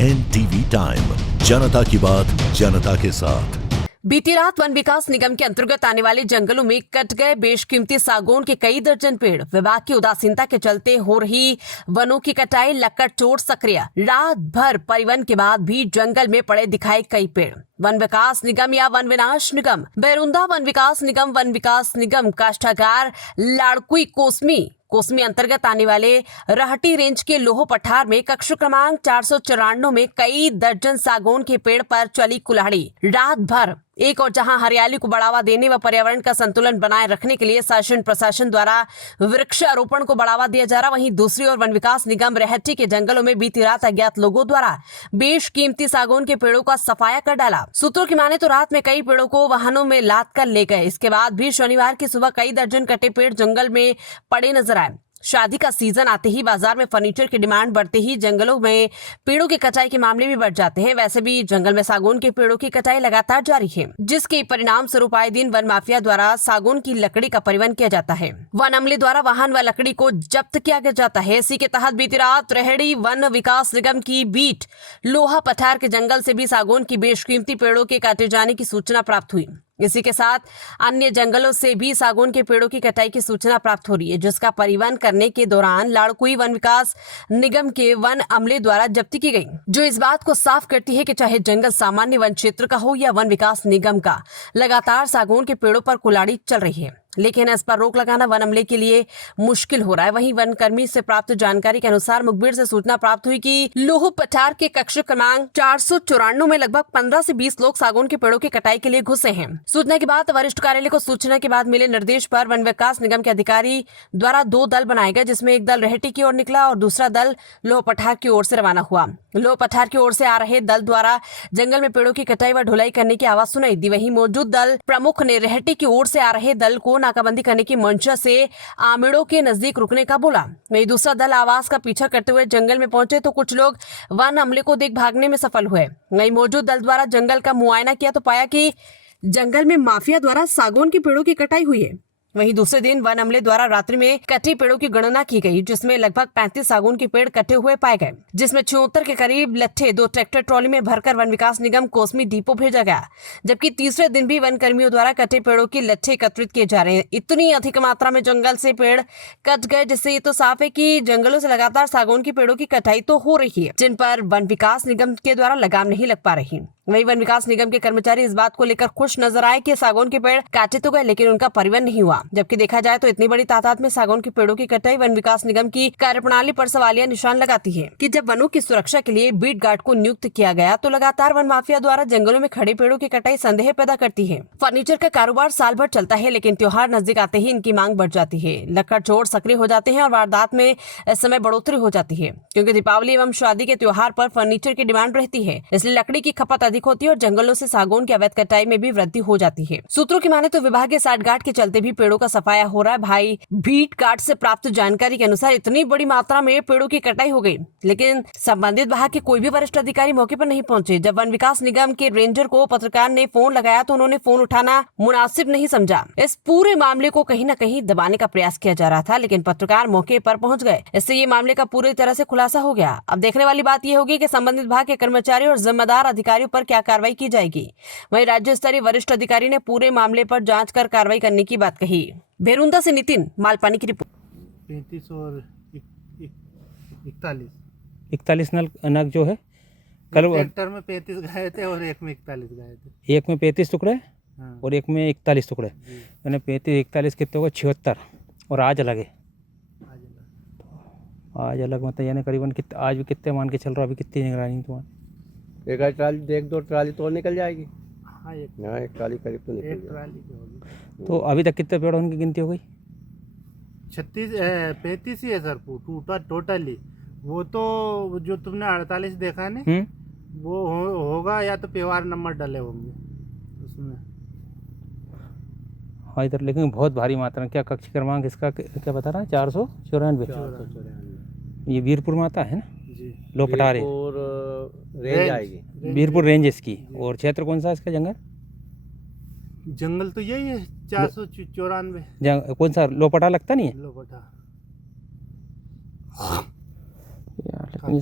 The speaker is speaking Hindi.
NTV टाइम, जनता की बात जनता के साथ। बीती रात वन विकास निगम के अंतर्गत आने वाले जंगलों में कट गए बेशकीमती सागौन के कई दर्जन पेड़। विभाग की उदासीनता के चलते हो रही वनों की कटाई, लक्कड़ चोर सक्रिय। रात भर परिवहन के बाद भी जंगल में पड़े दिखाए कई पेड़। वन विकास निगम या वन विनाश निगम, बैरुंदा वन विकास निगम काष्ठागार लाड़कुई कोसमी अंतर्गत आने वाले रहटी रेंज के लोहो पठार में कक्ष क्रमांक 494 में कई दर्जन सागौन के पेड़ पर चली कुल्हाड़ी। रात भर एक और जहां हरियाली को बढ़ावा देने व पर्यावरण का संतुलन बनाए रखने के लिए शासन प्रशासन द्वारा वृक्षारोपण को बढ़ावा दिया जा रहा, वहीं दूसरी ओर वन विकास निगम रहटी के जंगलों में बीती रात अज्ञात लोगों द्वारा बेशकीमती सागौन के पेड़ों का सफाया कर डाला। सूत्रों की माने तो रात में कई पेड़ों को वाहनों में लाद कर ले गए। इसके बाद भी शनिवार की सुबह कई दर्जन कटे पेड़ जंगल में पड़े नजर आए। शादी का सीजन आते ही बाजार में फर्नीचर की डिमांड बढ़ते ही जंगलों में पेड़ों की कटाई के मामले भी बढ़ जाते हैं। वैसे भी जंगल में सागौन के पेड़ों की कटाई लगातार जारी है, जिसके परिणाम स्वरूप आए दिन वन माफिया द्वारा सागौन की लकड़ी का परिवहन किया जाता है। वन अमले द्वारा वाहन व लकड़ी को जब्त किया जाता है। इसी के तहत बीती रात रेहड़ी वन विकास निगम की बीट लोहा पठार के जंगल से भी सागौन की बेशकीमती पेड़ों के काटे जाने की सूचना प्राप्त हुई। इसी के साथ अन्य जंगलों से भी सागौन के पेड़ों की कटाई की सूचना प्राप्त हो रही है, जिसका परिवहन करने के दौरान लाड़कुई वन विकास निगम के वन अमले द्वारा जब्ती की गई, जो इस बात को साफ करती है कि चाहे जंगल सामान्य वन क्षेत्र का हो या वन विकास निगम का, लगातार सागौन के पेड़ों पर कुल्हाड़ी चल रही है। लेकिन इस पर रोक लगाना वन अमले के लिए मुश्किल हो रहा है। वहीं वन कर्मी से प्राप्त जानकारी के अनुसार मुखबिर से सूचना प्राप्त हुई कि लोहो पठार के कक्ष क्रमांक 494 में लगभग 15 से 20 लोग सागौन के पेड़ों की कटाई के लिए घुसे हैं। सूचना के बाद वरिष्ठ कार्यालय को सूचना के बाद मिले निर्देश पर वन विकास निगम के अधिकारी द्वारा 2 दल बनाए गए, जिसमें एक दल रहटी की ओर निकला और दूसरा दल लोहो पठार की ओर से रवाना हुआ। लोहो पठार की ओर से आ रहे दल द्वारा जंगल में पेड़ों की कटाई व ढुलाई करने की आवाज सुनाई दी। वहीं मौजूद दल प्रमुख ने रहटी की ओर से आ रहे दल को नाकाबंदी करने की मंशा से आमेड़ों के नजदीक रुकने का बोला। वहीं दूसरा दल आवाज का पीछा करते हुए जंगल में पहुंचे तो कुछ लोग वन अमले को देख भागने में सफल हुए। वहीं मौजूद दल द्वारा जंगल का मुआयना किया तो पाया कि जंगल में माफिया द्वारा सागौन के पेड़ों की कटाई हुई है। वहीं दूसरे दिन वन अमले द्वारा रात्रि में कटे पेड़ों की गणना की गई, जिसमें लगभग 35 सागौन के पेड़ कटे हुए पाए गए, जिसमें 74 के करीब लट्ठे 2 ट्रैक्टर ट्रॉली में भरकर वन विकास निगम कोसमी डिपो भेजा गया। जबकि तीसरे दिन भी वन कर्मियों द्वारा कटे पेड़ों की लट्ठे एकत्रित किए जा रहे हैं। इतनी अधिक मात्रा में जंगल से पेड़ कट गए, जिससे ये तो साफ है कि जंगलों से लगातार सागौन की पेड़ों की कटाई तो हो रही है, जिन पर वन विकास निगम के द्वारा लगाम नहीं लग पा रही। वहीं वन विकास निगम के कर्मचारी इस बात को लेकर खुश नजर आए कि सागौन के पेड़ काटे तो गए, लेकिन उनका परिवहन नहीं हुआ। जबकि देखा जाए तो इतनी बड़ी तादाद में सागौन के पेड़ों की कटाई वन विकास निगम की कार्यप्रणाली पर सवालिया निशान लगाती है कि जब वनों की सुरक्षा के लिए बीट गार्ड को नियुक्त किया गया तो लगातार वन माफिया द्वारा जंगलों में खड़े पेड़ों की कटाई संदेह पैदा करती है। फर्नीचर का कारोबार साल भर चलता है, लेकिन त्योहार नजदीक आते ही इनकी मांग बढ़ जाती है। लक्कड़ चोर सक्रिय हो जाते हैं और वारदात में इस समय बढ़ोतरी हो जाती है, क्योंकि दीपावली एवं शादी के त्योहार पर फर्नीचर की डिमांड रहती है, इसलिए लकड़ी की खपत अधिक होती है और जंगलों से सागौन की अवैध कटाई में भी वृद्धि हो जाती है। सूत्रों की माने तो विभागीय साठगांठ के चलते भी पेड़ों का सफाया हो रहा है। भाई बीट गार्ड से प्राप्त जानकारी के अनुसार इतनी बड़ी मात्रा में पेड़ों की कटाई हो गई, लेकिन संबंधित विभाग के कोई भी वरिष्ठ अधिकारी मौके पर नहीं पहुंचे। जब वन विकास निगम के रेंजर को पत्रकार ने फोन लगाया तो उन्होंने फोन उठाना मुनासिब नहीं समझा। इस पूरे मामले को कहीं न कहीं दबाने का प्रयास किया जा रहा था, लेकिन पत्रकार मौके पर पहुंच गए। इससे ये मामले का पूरी तरह से खुलासा हो गया। अब देखने वाली बात यह होगी कि संबंधित विभाग के कर्मचारी और जिम्मेदार अधिकारियों पर क्या कार्रवाई की जाएगी। वहीं राज्य स्तरीय वरिष्ठ अधिकारी ने पूरे मामले पर जांच कर कार्रवाई करने की बात कही। भेरुंदा से नितिन, मालपानी की रिपोर्ट। 35 और 41 नग जो है कल ट्रैक्टर में 35 गए थे और एक में 41 गए थे। एक में 35 टुकड़े हाँ। और एक में 41 टुकड़े, यानी 35-41 कितने हुए 76। और आज अलग है, आज अलग मतलब यानी करीबन आज भी कितने मान के चल रहा, अभी कितनी निगरानी तुम्हारी? एक ट्राली, एक 2 ट्राली तो निकल जाएगी। हाँ, एक ट्राली करीब तो निकल एक जाएगी। ट्राली की होगी। तो अभी तक कितने पेड़ों की गिनती हो गई? 35 ही है सर टोटली। वो तो जो तुमने 48 देखा है वो होगा या तो व्यवहार नंबर डले होंगे उसमें। हाँ इधर, लेकिन बहुत भारी मात्रा। क्या कक्ष क्रमांक इसका क्या बता रहा है? 494। ये वीरपुर में आता है ना? जी, लो पठार है, रेंज आएगी, वीरपुर रेंज इसकी। और क्षेत्र कौन सा है इसका? जंगल तो यही है 494। कौन सा? लो पठार लगता नहीं है? लो पठार।